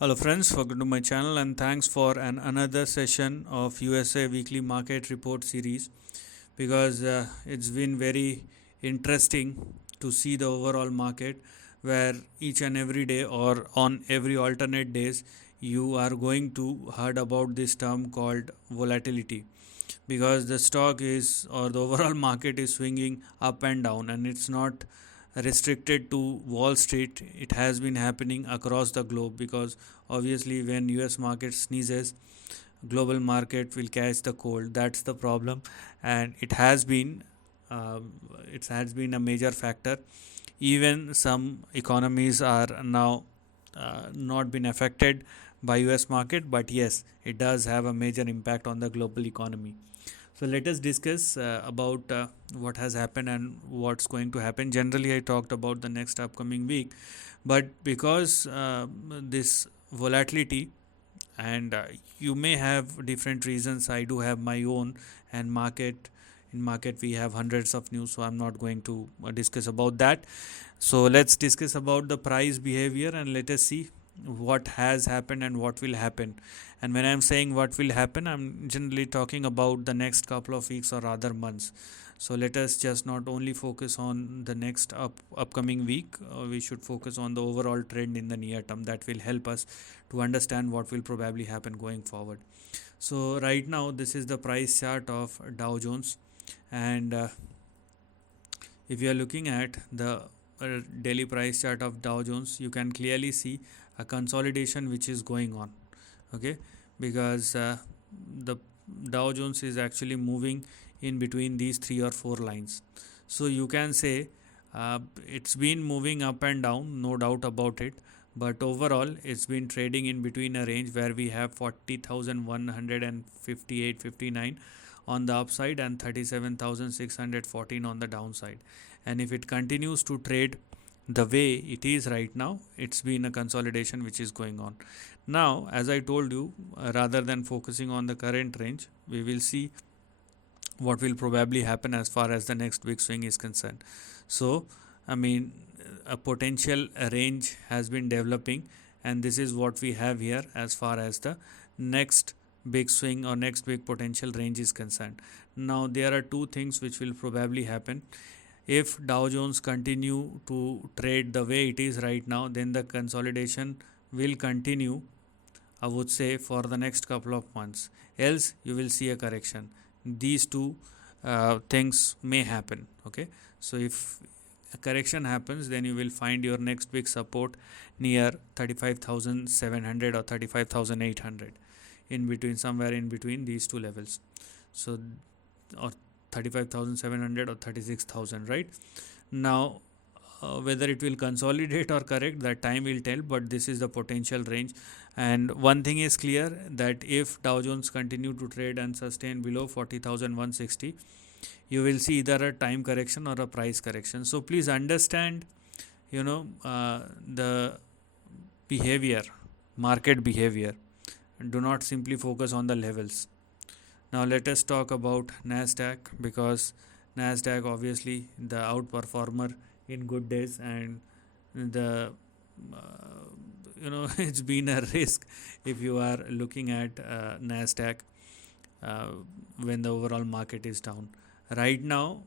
Hello friends, welcome to my channel and thanks for another session of USA Weekly Market Report series because it's been very interesting to see the overall market where each and every day or on every alternate days you are going to heard about this term called volatility because the stock is or the overall market is swinging up and down, and it's not restricted to Wall Street. It has been happening across the globe because obviously when US market sneezes, global market will catch the cold. That's the problem, and uh, it has been a major factor. Even some economies are now not been affected by US market, but yes, it does have a major impact on the global economy. So let us discuss about what has happened and what's going to happen. Generally, I talked about the next upcoming week, but because this volatility and you may have different reasons. I do have my own, and market we have hundreds of news, so I'm not going to discuss about that. So let's discuss about the price behavior and let us see what has happened and what will happen. And when I'm saying what will happen, I'm generally talking about the next couple of weeks or other months. So let us just not only focus on the next upcoming week. We should focus on the overall trend in the near term. That will help us to understand what will probably happen going forward. So right now this is the price chart of Dow Jones, and if you are looking at the daily price chart of Dow Jones, you can clearly see a consolidation which is going on. Okay, because the Dow Jones is actually moving in between these three or four lines. So you can say it's been moving up and down, no doubt about it. But overall, it's been trading in between a range where we have 40,158.59 on the upside and 37,614 on the downside. And if it continues to trade the way it is right now, it's been a consolidation which is going on. Now, as I told you, rather than focusing on the current range, we will see what will probably happen as far as the next big swing is concerned. So, I mean, a potential range has been developing, and this is what we have here as far as the next big swing or next big potential range is concerned. Now, there are two things which will probably happen. If Dow Jones continue to trade the way it is right now, then the consolidation will continue, I would say, for the next couple of months. Else, you will see a correction. These two things may happen. Okay, so if a correction happens, then you will find your next big support near 35,700 or 35,800, in between, somewhere in between these two levels. So, or 35,700 or 36,000, right? Now, whether it will consolidate or correct, that time will tell, but this is the potential range. And one thing is clear, that if Dow Jones continue to trade and sustain below 40,160, you will see either a time correction or a price correction. So please understand, the behavior, market behavior, and do not simply focus on the levels. Now let us talk about Nasdaq, because Nasdaq obviously the outperformer in good days, and the it's been a risk if you are looking at Nasdaq uh, when the overall market is down. Right now,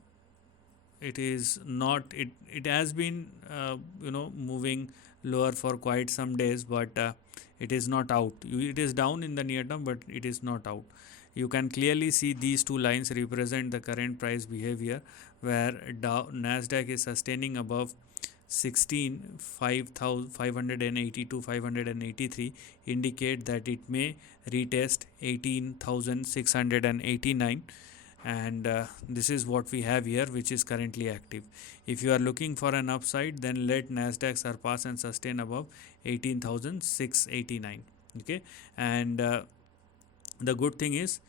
it is not. It has been moving lower for quite some days, but it is not out. It is down in the near term, but it is not out. You can clearly see these two lines represent the current price behavior, where Nasdaq is sustaining above 16,580 to 583, indicate that it may retest 18,689, and this is what we have here, which is currently active. If you are looking for an upside, then let Nasdaq surpass and sustain above 18,689. Okay, and the good thing is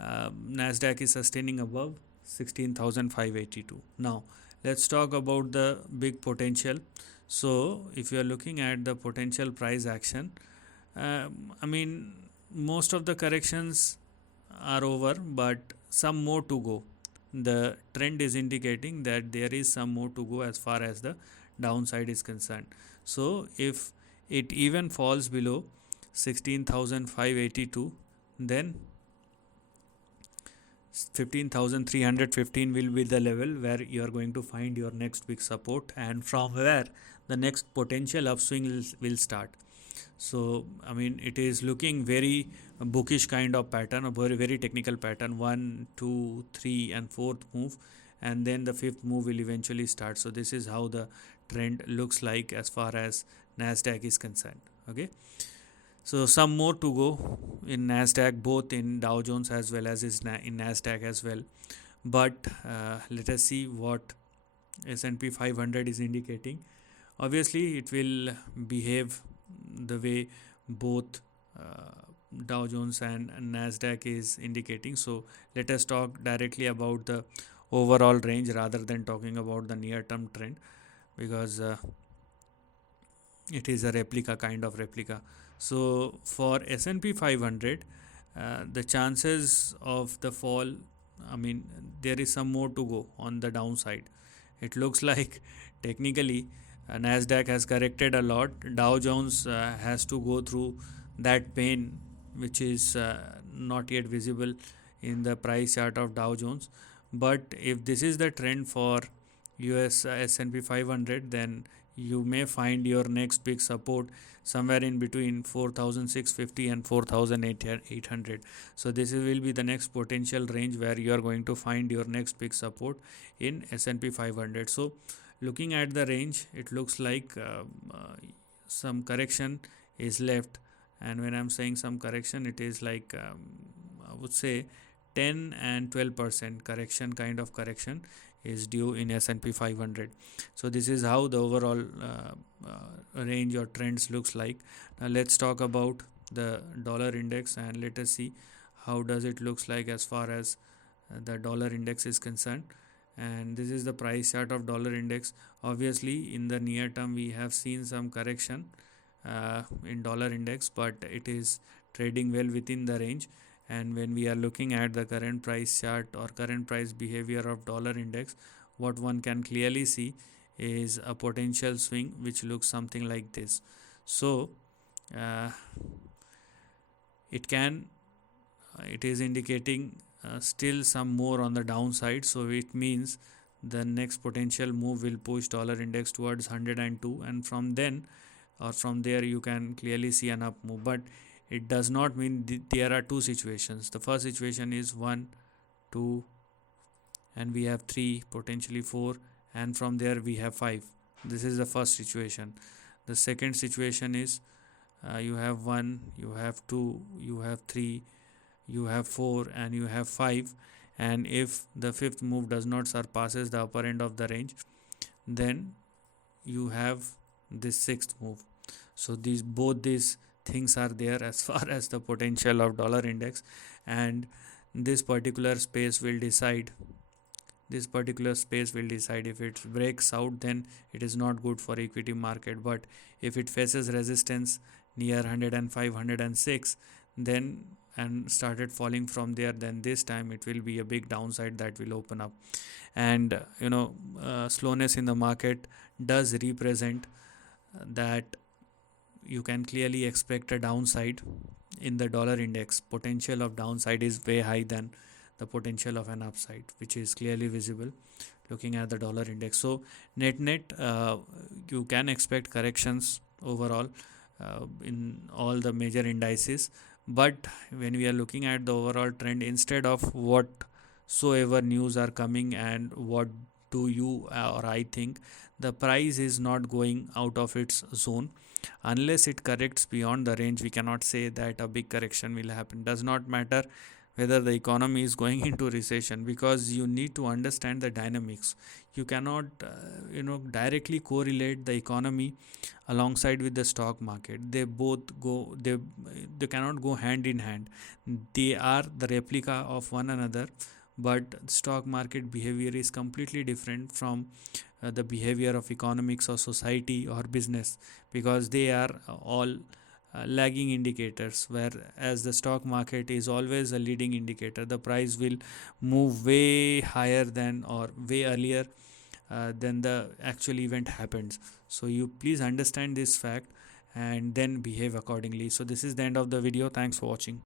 Nasdaq is sustaining above 16,582. Now let's talk about the big potential. So if you are looking at the potential price action, most of the corrections are over, but some more to go. The trend is indicating that there is some more to go as far as the downside is concerned. So if it even falls below 16,582, then 15,315 will be the level where you are going to find your next big support, and from where the next potential upswing will start. So I mean, it is looking very bookish kind of pattern, a very very technical pattern. 1, 2, 3 and fourth move, and then the fifth move will eventually start. So this is how the trend looks like as far as Nasdaq is concerned. Okay, so some more to go in Nasdaq, both in Dow Jones as well as in Nasdaq as well. But let us see what S&P 500 is indicating. Obviously, it will behave the way both Dow Jones and Nasdaq is indicating. So let us talk directly about the overall range rather than talking about the near-term trend, because it is a replica, kind of replica. So for S&P 500, the chances of the fall, I mean, there is some more to go on the downside. It looks like technically Nasdaq has corrected a lot. Dow Jones has to go through that pain, which is not yet visible in the price chart of Dow Jones. But if this is the trend for US S&P 500, then you may find your next big support somewhere in between 4,650 and 4,800. So this will be the next potential range where you are going to find your next big support in S&P 500. So looking at the range, it looks like some correction is left, and when I'm saying some correction, it is like I would say 10 and 12% correction, kind of correction is due in S&P 500. So this is how the overall range or trends looks like. Now let's talk about the dollar index and let us see how does it looks like as far as the dollar index is concerned. And this is the price chart of dollar index. Obviously in the near term we have seen some correction in dollar index, but it is trading well within the range. And when we are looking at the current price chart or current price behavior of dollar index, what one can clearly see is a potential swing which looks something like this. So it is indicating still some more on the downside. So it means the next potential move will push dollar index towards 102, and from then or from there you can clearly see an up move. But it does not mean there are two situations. The first situation is 1, 2, and we have 3, potentially 4, and from there we have 5. This is the first situation. The second situation is you have 1, you have 2, you have 3, you have 4, and you have 5. And if the fifth move does not surpasses the upper end of the range, then you have this sixth move. So both these things are there as far as the potential of dollar index, and this particular space will decide if it breaks out, then it is not good for equity market. But if it faces resistance near 105, 106, then and started falling from there, then this time it will be a big downside that will open up. And slowness in the market does represent that you can clearly expect a downside in the dollar index. Potential of downside is way high than the potential of an upside, which is clearly visible looking at the dollar index. So net you can expect corrections overall in all the major indices. But when we are looking at the overall trend, instead of whatsoever news are coming and what do you or I think, the price is not going out of its zone. Unless it corrects beyond the range, we cannot say that a big correction will happen. Does not matter whether the economy is going into recession, because you need to understand the dynamics. You cannot directly correlate the economy alongside with the stock market. They cannot go hand in hand. They are the replica of one another, but stock market behavior is completely different from the behavior of economics or society or business, because they are all lagging indicators, whereas the stock market is always a leading indicator. The price will move way higher than or way earlier than the actual event happens. So you please understand this fact, and then behave accordingly. So this is the end of the video. Thanks for watching.